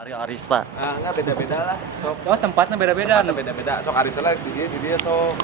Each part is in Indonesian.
Aryo Arista. Enggak beda-beda lah. Sok Oh, tempatnya beda-beda. beda-beda. Sok Arisa lah di dia sok.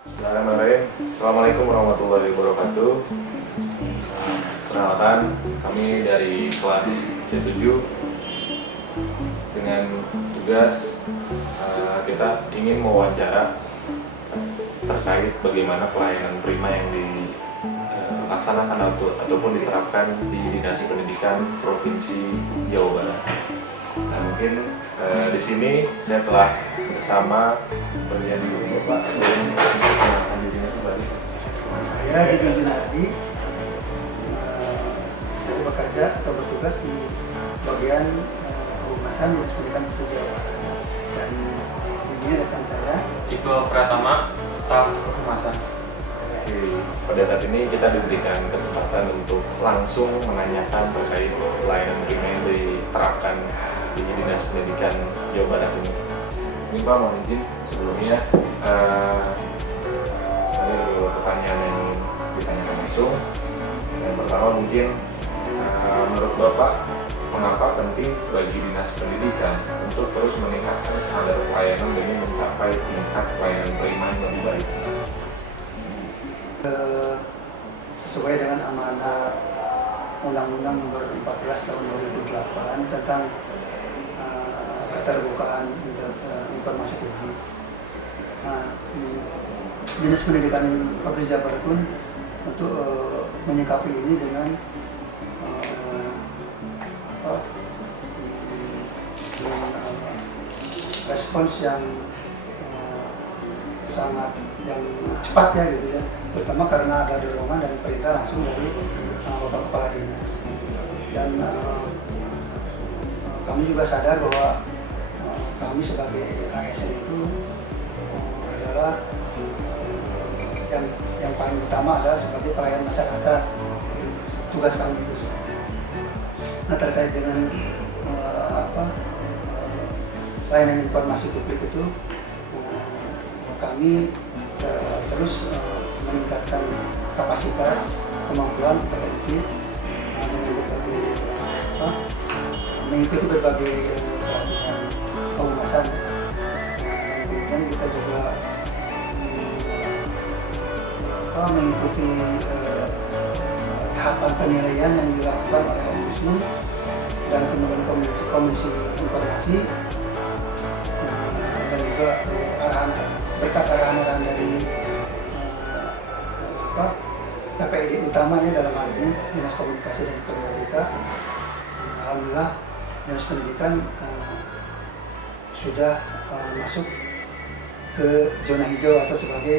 Bismillahirrahmanirrahim. Assalamualaikum warahmatullahi wabarakatuh. Perkenalkan, kami dari kelas C7 dengan tugas kita ingin mewawancara terkait bagaimana pelayanan prima yang dilaksanakan ataupun diterapkan di Dinas Pendidikan Provinsi Jawa Barat. Nah, mungkin di sini saya telah bersama bagian Bapak. Saya Didi Junardi, saya bekerja atau bertugas di bagian kehumasan Dinas Pendidikan Provinsi Jawa Barat. Dan ini rekan saya Iqbal Pratama, staf kehumasan. Oke, pada saat ini kita diberikan kesempatan untuk langsung menanyakan terkait pelayanan prima yang diterapkan di Dinas Pendidikan Jawa Barat ini. Ini Pak, mohon izin sebelumnya ada beberapa pertanyaan yang ditanyakan langsung. Yang pertama mungkin menurut Bapak, mengapa penting bagi Dinas Pendidikan untuk terus meningkatkan standar pelayanan demi mencapai tingkat pelayanan prima yang lebih baik? sesuai dengan amanat Undang-Undang Nomor 14 Tahun 2008 tentang keterbukaan informasi publik. Nah, Dinas Pendidikan Provinsi Jawa Barat pun untuk menyikapi ini dengan respons yang sangat cepat ya gitu ya, terutama karena ada dorongan dan perintah langsung dari Bapak Kepala Dinas. Dan kami juga sadar bahwa kami sebagai ASN itu adalah yang paling utama adalah sebagai pelayan masyarakat, tugas kami itu. Nah, terkait dengan layanan informasi publik itu, kami terus meningkatkan kapasitas, kemampuan, kompetensi mengikuti berbagai pelatihan kehumasan. Dan kemudian kita juga mengikuti tahapan penilaian yang dilakukan oleh Ombudsman dan kemudian Komisi Informasi, dan juga berkat arahan-arahan dari PPID utamanya dalam hal ini Dinas Komunikasi dan Informatika. Alhamdulillah Dinas Pendidikan sudah masuk ke zona hijau atau sebagai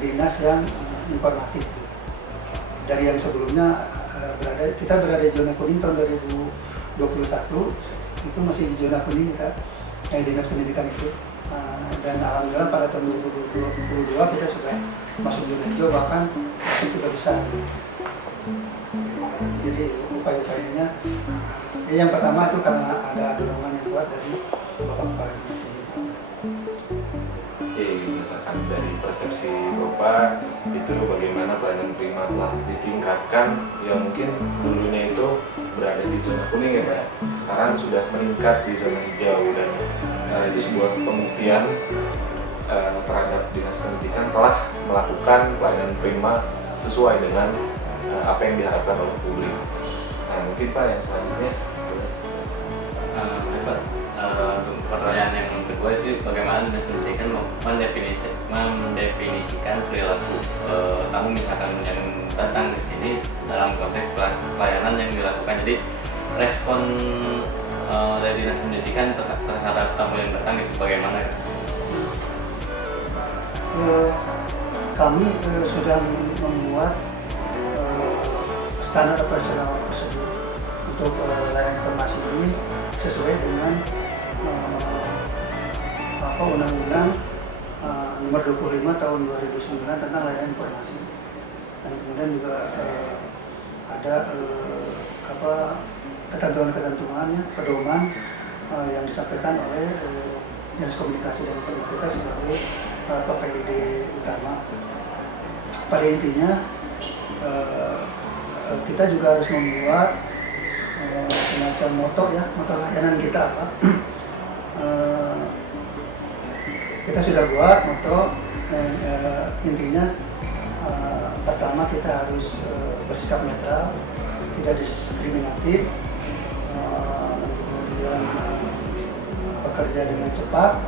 dinas yang informatif. Dari yang sebelumnya kita berada di zona kuning tahun 2021, itu masih di zona kuning kita, Dinas Pendidikan itu. dan alhamdulillah pada tahun 2022 kita sudah masuk zona hijau, bahkan masuk 3 besar. Jadi upaya-upayanya yang pertama itu karena ada dorongan yang kuat dari Bapak Kepala Dinas ini. Oke, misalkan dari persepsi Bapak itu bagaimana pelayanan prima telah ditingkatkan, ya mungkin dulunya itu berada di zona kuning ya Pak, sekarang sudah meningkat di zona hijau, dan itu sebuah pembuktian terhadap Dinas Pendidikan telah melakukan pelayanan prima sesuai dengan apa yang diharapkan oleh publik. Nah mungkin Pak yang selanjutnya Untuk pertanyaan yang kedua itu bagaimana Dinas Pendidikan mendefinisikan perilaku tamu misalkan yang datang di sini dalam konteks pelayanan yang dilakukan. Jadi respon dari Dinas Pendidikan terhadap tamu yang datang itu bagaimana? Kami sudah membuat standar operasional prosedur untuk layanan informasi ini sesuai dengan Undang-Undang Nomor 25 Tahun 2009 tentang layanan informasi, dan kemudian juga ada ketentuan-ketentuannya, pedoman yang disampaikan oleh Dinas Komunikasi dan Informatika sebagai PPID utama. Pada intinya kita juga harus membuat semacam moto layanan kita apa. Kita sudah buat moto, dan intinya pertama kita harus bersikap netral, tidak diskriminatif, kemudian bekerja dengan cepat,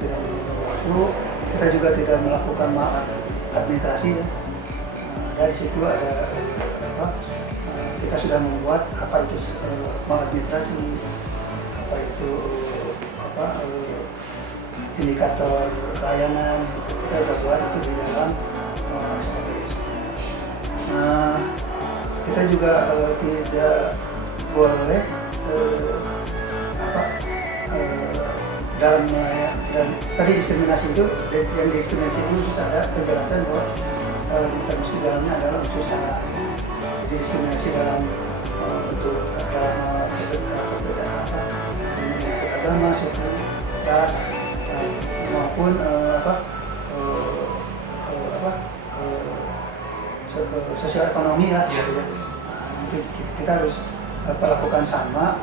tidak mengulur waktu. Kita juga tidak melakukan maladministrasi ya. Dari situ ada kita sudah membuat apa itu maladministrasi, apa itu indikator layanan, kita sudah buat itu di dalam SOP. Nah, kita juga tidak boleh dalam melayan, dan tadi diskriminasi itu, yang diskriminasi itu khusus ada penjelasan bahwa termasuk dalamnya adalah unsur sara. Jadi diskriminasi dalam bentuk dalam perbedaan agama, suku, ras, maupun sosial ekonomi lah. Yeah. Gitu ya. Nah, itu kita harus memperlakukan sama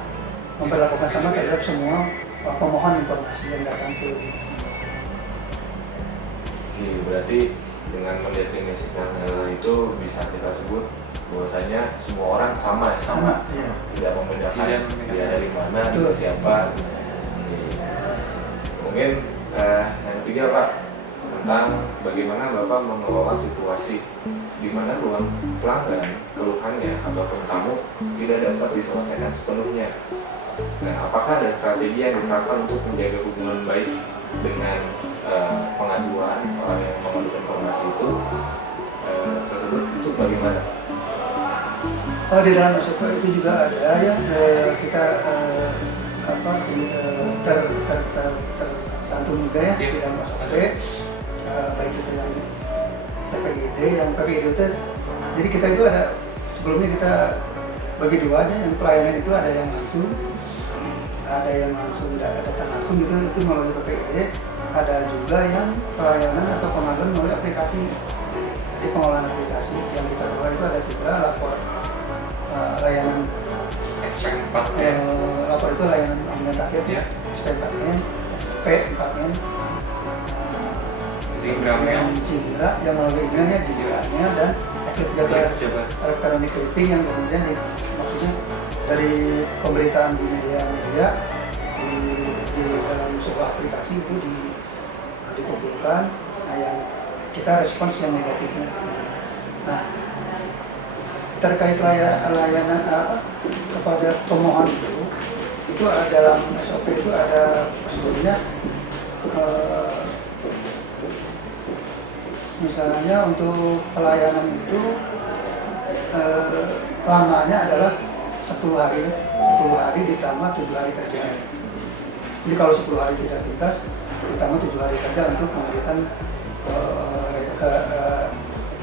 terhadap semua pemohon informasi yang datang ke. Oke, berarti dengan mendefinisikan hal itu bisa kita sebut bahwasanya semua orang sama, Ya. tidak membedakan Tidak membedakan. dia dari mana, Betul. dia siapa. Mungkin yang ketiga Pak, tentang bagaimana Bapak mengelola situasi di mana ruang pelanggan, keluhannya ataupun tamu tidak dapat diselesaikan sepenuhnya. Nah, apakah ada strategi yang diterapkan untuk menjaga hubungan baik dengan pengaduan orang yang mengadukan informasi itu tersebut, itu bagaimana? Di dalam SOP itu juga ada ya, kita tercantum juga ya di dalam SOP, baik itu yang PPID, itu. Jadi kita itu ada, sebelumnya kita bagi dua aja, yang pelayanan itu ada yang langsung datang langsung gitu, itu melalui PPID. Ada juga yang pelayanan atau pengaduan melalui aplikasi. Jadi pengolahan aplikasi yang kita kelola itu ada juga lapor layanan SP4 lapor itu layanan panggilan rakyat ya. SP4N, Zingram-nya. yang Jira, yang melalui emailnya Jiranya, dan Jabar Jabar. Electronic Clipping yang kemudian maksudnya dari pemberitaan di media di dalam sebuah aplikasi itu dikumpulkan. Nah, yang kita respons yang negatifnya. Nah, terkait layanan kepada pemohon itu dalam SOP itu ada prosedurnya. Misalnya untuk pelayanan itu lamanya adalah 10 hari, 10 hari ditambah 7 hari kerja. Jadi kalau 10 hari tidak tuntas, utama 7 hari kerja untuk memberikan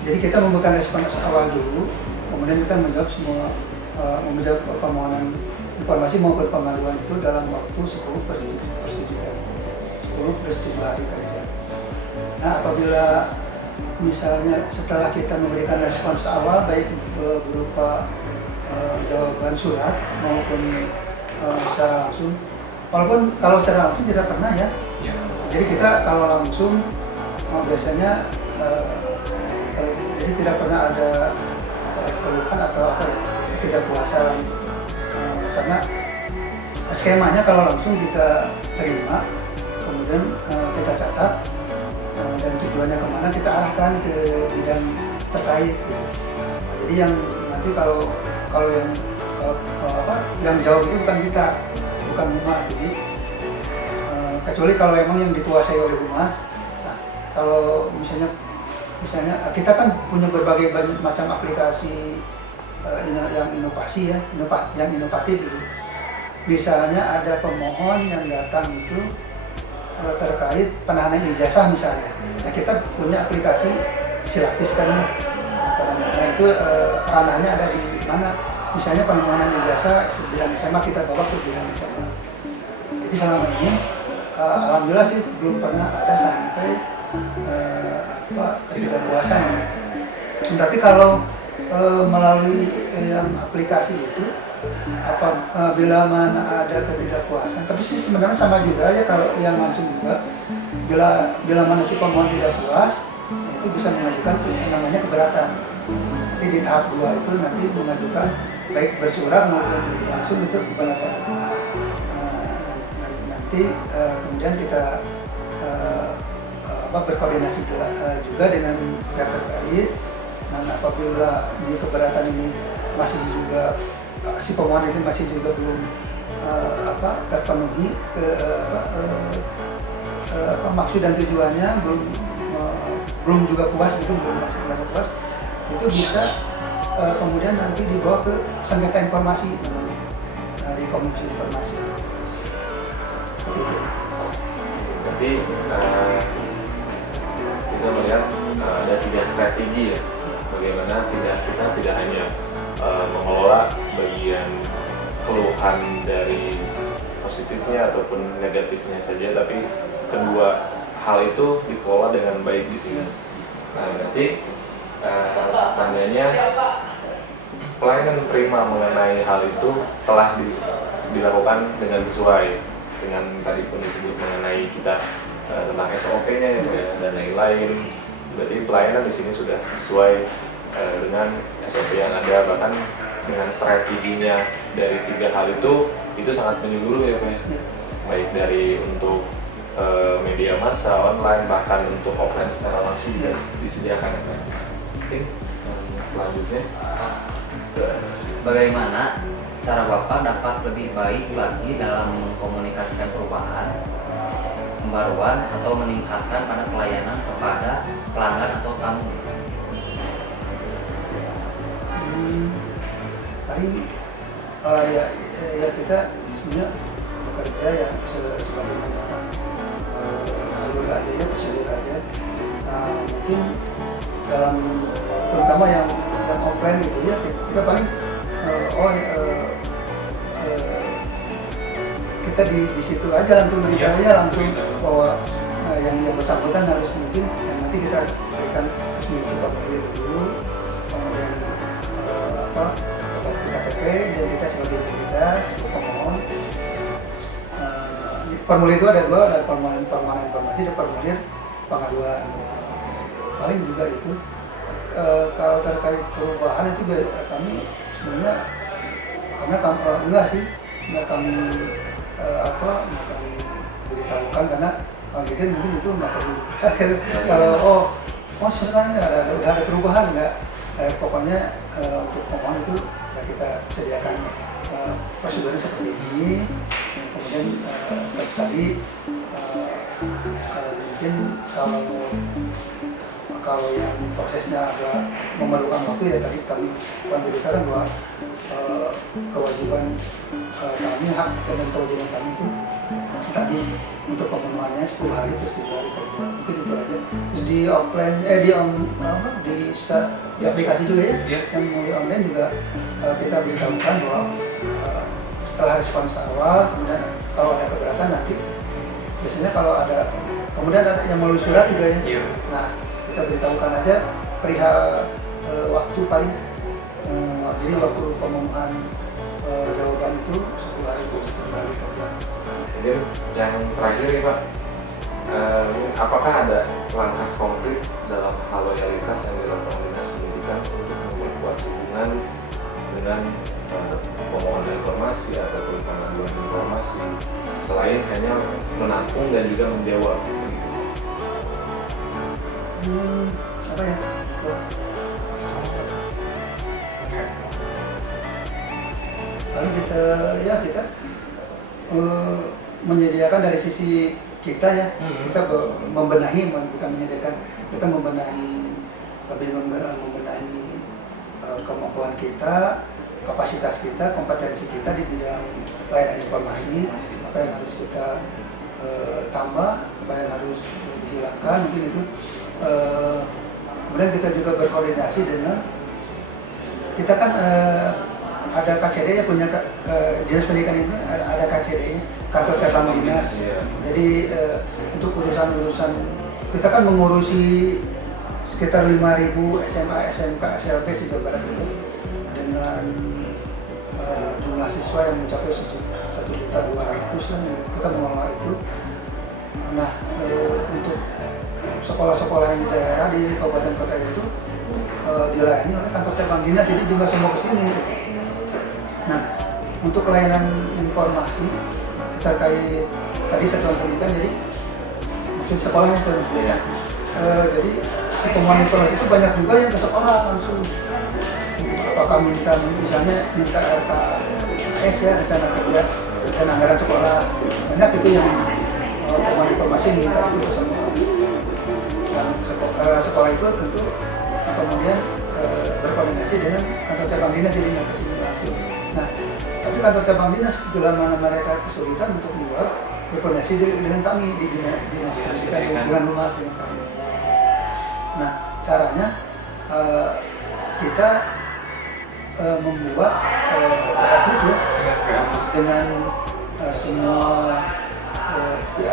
jadi kita memberikan respon awal dulu, kemudian kita menjawab semua menjawab permohonan informasi maupun pengaduan itu dalam waktu 10 per 7 hari kerja. Nah, apabila misalnya setelah kita memberikan respons awal baik berupa jawaban surat maupun secara langsung, walaupun kalau secara langsung tidak pernah ya. Ya. Jadi kita kalau langsung biasanya jadi tidak pernah ada keluhan atau apa ya, ketidakpuasan karena skemanya kalau langsung kita terima, kemudian kita catat dan tujuannya kemana kita arahkan ke bidang terkait. Gitu. Jadi yang nanti kalau yang jawab itu bukan kita, bukan humas. Jadi kecuali kalau emang yang dikuasai oleh humas. Nah, kalau misalnya kita kan punya berbagai banyak macam aplikasi yang inovasi ya, yang inovatif gitu. Misalnya ada pemohon yang datang itu terkait penahanan ijazah misalnya. Nah, kita punya aplikasi silapis kan. Nah, itu ranahnya ada di mana? Misalnya pemohonan ijazah bidang SMA kita bawa ke bidang SMA. Jadi selama ini alhamdulillah sih belum pernah ada sampai ketidakpuasan. Tapi kalau melalui yang aplikasi itu bila mana ada ketidakpuasan, tapi sih sebenarnya sama juga ya kalau yang langsung juga bila mana si pemohon tidak puas, itu bisa mengajukan yang namanya keberatan. Nanti di tahap 2 itu nanti mengajukan baik bersurat maupun langsung itu keberatan. Nanti kemudian kita berkoordinasi juga dengan pihak terkait. Dan apabila di keberatan ini masih juga si pemohon itu masih juga belum terpenuhi maksud dan tujuannya, belum juga puas itu, belum merasa puas, itu bisa kemudian nanti dibawa ke sengketa informasi di komisi informasi. Jadi kita melihat ada 3 strategi ya, bagaimana kita tidak hanya mengelola bagian keluhan dari positifnya ataupun negatifnya saja, tapi kedua hal itu dikelola dengan baik di sini. Nah, nanti tandanya pelayanan prima mengenai hal itu telah dilakukan dengan sesuai dengan tadi pun disebut mengenai kita tentang SOP-nya dan lain-lain. Berarti pelayanan di sini sudah sesuai dengan SOP yang ada, bahkan dengan strateginya dari 3 hal itu sangat menyeluruh ya Pak. Baik dari untuk media massa, online, bahkan untuk offline secara langsung juga disediakan ya Pak. Oke, selanjutnya bagaimana cara Bapak dapat lebih baik lagi dalam mengkomunikasikan perubahan, pembaruan atau meningkatkan pada pelayanan kepada pelanggan atau tamu? Paling ya kita sebenarnya bekerja ya sebagaimana alur aja ya, prosedur aja. Mungkin dalam terutama yang offline itu ya kita paling kita di situ aja langsung beritahunya langsung bahwa yang bersangkutan harus mungkin yang nanti kita berikan mengisi formulir dulu, kemudian KTP, identitas sebagai identitas pemohon. Formulir itu ada 2, ada permohonan informasi dan formulir pengaduan. Paling juga itu kalau terkait perubahan itu kami sebenarnya karena enggak kami beritahukan karena kami pikir mungkin itu nggak perlu. Kalau sekarang udah ada perubahan nggak, pokoknya untuk pemohon itu ya kita sediakan prosedurnya seperti ini. Kemudian tadi mungkin kalau yang prosesnya agak memerlukan waktu ya tadi kami berbicara bahwa kewajiban kami, hak dan kewajiban kami itu tadi untuk pemenuhannya 10 hari terus 7 hari kerja, mungkin itu aja. Terus di offline di aplikasi juga ya, Iya. yang melalui online juga kita beritahukan bahwa setelah respons awal, kemudian kalau ada keberatan nanti biasanya kalau ada kemudian ada yang melalui surat juga ya. Iya. Nah, kita beritahukan aja perihal waktu paling jadi waktu pemenuhan jawaban itu 10 hari terus 7 hari kerja. Jadi yang terakhir nih Pak, apakah ada langkah konkret dalam hal loyalitas yang dilakukan Dinas Pendidikan untuk memperkuat hubungan dengan pemohon informasi atau pengaduan informasi selain hanya menampung dan juga menjawab? Apa ya? Paling kita menyediakan dari sisi kita ya, kita membenahi, bukan menyediakan, kita membenahi kemampuan kita, kapasitas kita, kompetensi kita di bidang layanan informasi, apa yang harus kita tambah, apa yang harus dihilangkan, mungkin itu. Kemudian kita juga berkoordinasi dengan, kita kan ada KCD ya, punya Dinas Pendidikan ini ada KCD, kantor cabang dinas. Jadi untuk urusan-urusan, kita kan mengurusi sekitar 5.000 SMA, SMK, SLB se-Jawa Barat itu dengan jumlah siswa yang mencapai 1.200.000 lah, kita mengelola itu. Nah, untuk sekolah-sekolah yang di daerah di kabupaten kota itu dilayani oleh kantor cabang dinas, jadi juga semua ke sini. Nah, untuk layanan informasi terkait tadi satuan pendidikan, jadi mungkin sekolahnya jadi si pemohon informasi itu banyak juga yang ke sekolah langsung. Apakah misalnya minta RKS ya, rencana kerja dan anggaran sekolah, banyak itu yang pemohon informasi minta itu ke sekolah. Dan sekolah itu tentu kemudian berkoordinasi dengan kantor cabang dinas, jadi nggak kesini langsung. Nah, tapi kantor cabang dinas bila mana mereka kesulitan untuk menjawab, berkoordinasi dengan kami di dinas pendidikan, dengan rumah dengan kami. Nah, caranya kita membuat grup ya dengan semua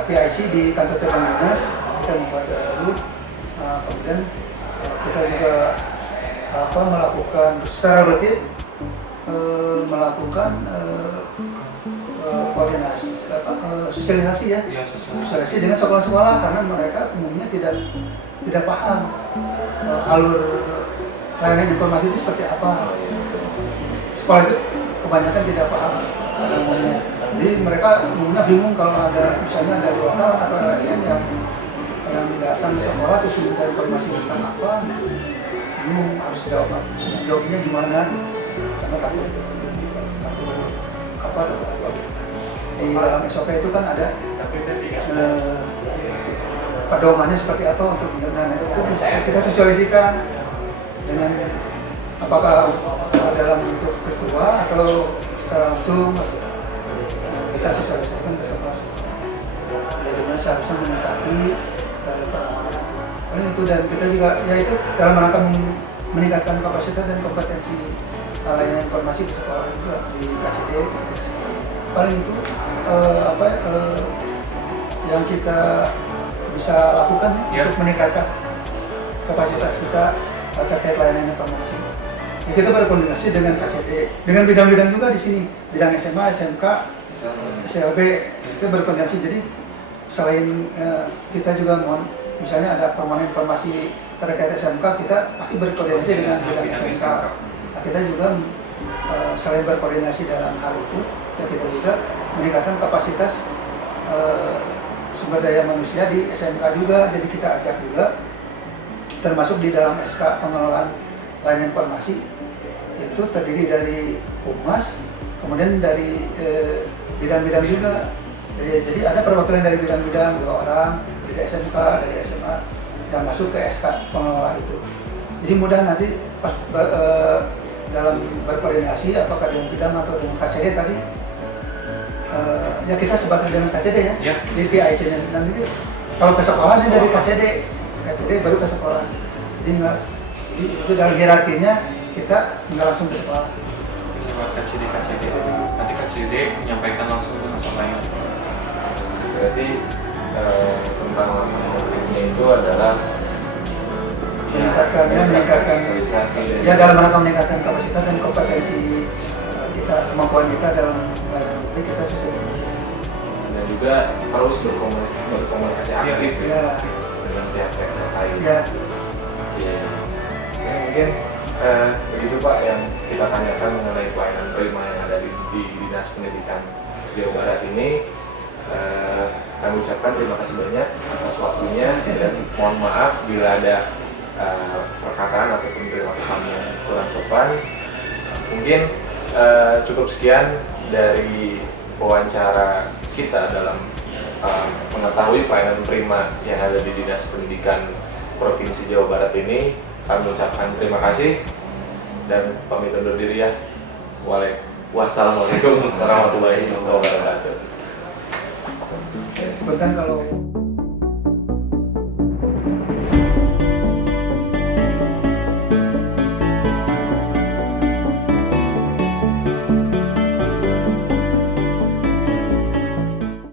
PIC di kantor cabang dinas, kita membuat grup. Kemudian kita juga melakukan secara rutin melakukan koordinasi sosialisasi ya, sosialisasi dengan sekolah-sekolah, karena mereka umumnya tidak paham alur layanan informasi itu seperti apa. Sekolah itu kebanyakan tidak paham umumnya, jadi mereka umumnya bingung kalau ada misalnya ada lokal atau LSM yang datang ke sekolah terus minta informasi tentang apa, bingung harus jawabnya gimana, karena takut di dalam SOP itu kan ada pedomannya seperti apa untuk mengenai itu kita sosialisasikan dengan apakah dalam bentuk virtual atau secara langsung, kita sosialisasikan ke sekolah-sekolah bagaimana seharusnya menyikapi itu. Dan kita juga yaitu dalam rangka meningkatkan kapasitas dan kompetensi layanan informasi di sekolah juga di KCD. Paling itu yang kita bisa lakukan untuk meningkatkan kapasitas kita terkait layanan informasi. Ya, kita berkoordinasi dengan KCD, dengan bidang-bidang juga di sini, bidang SMA, SMK, SLB, kita berkoordinasi. Jadi selain kita juga misalnya ada permohonan informasi terkait SMK, kita pasti berkoordinasi dengan bidang SMK. Nah, kita juga selain berkoordinasi dalam hal itu, kita juga meningkatkan kapasitas sumber daya manusia di SMK juga. Jadi kita ajak juga, termasuk di dalam SK pengelolaan layanan informasi itu terdiri dari Humas, kemudian dari bidang-bidang juga. Jadi ada perwakilan dari bidang-bidang 2 orang, dari SMK, dari SMA yang masuk ke SK pengelola itu. Jadi mudah nanti pas dalam berkoordinasi apakah dengan bidang atau dengan KCD tadi ya kita sebatas dengan KCD ya, Ya. di PIC-nya. Dan itu kalau ke sekolah sih dari KCD baru ke sekolah. Jadi nggak, jadi itu dalam hierarkinya kita nggak langsung ke sekolah. Lewat KCD. Nanti KCD menyampaikan langsung ke sasaran. Berarti tentang muridnya itu adalah meningkatkan sosialisasi dan ya dalam rangka meningkatkan kapasitas dan kompetensi kita, kemampuan kita dalam pelayanan publik, kita sosialisasi. dan juga terus berkomunikasi aktif Ya, dengan pihak-pihak terkait. ya. Iya. Oke, mungkin begitu Pak yang kita tanyakan mengenai pelayanan prima yang ada di Dinas Pendidikan Jawa Barat ini. Kami ucapkan terima kasih banyak atas waktunya dan mohon maaf bila ada perkataan ataupun perilaku kami yang kurang sopan. Mungkin cukup sekian dari wawancara kita dalam mengetahui pelayanan prima yang ada di Dinas Pendidikan Provinsi Jawa Barat ini. Kami ucapkan terima kasih dan pamit undur diri ya. Wassalamualaikum warahmatullahi wabarakatuh. Bahkan kalau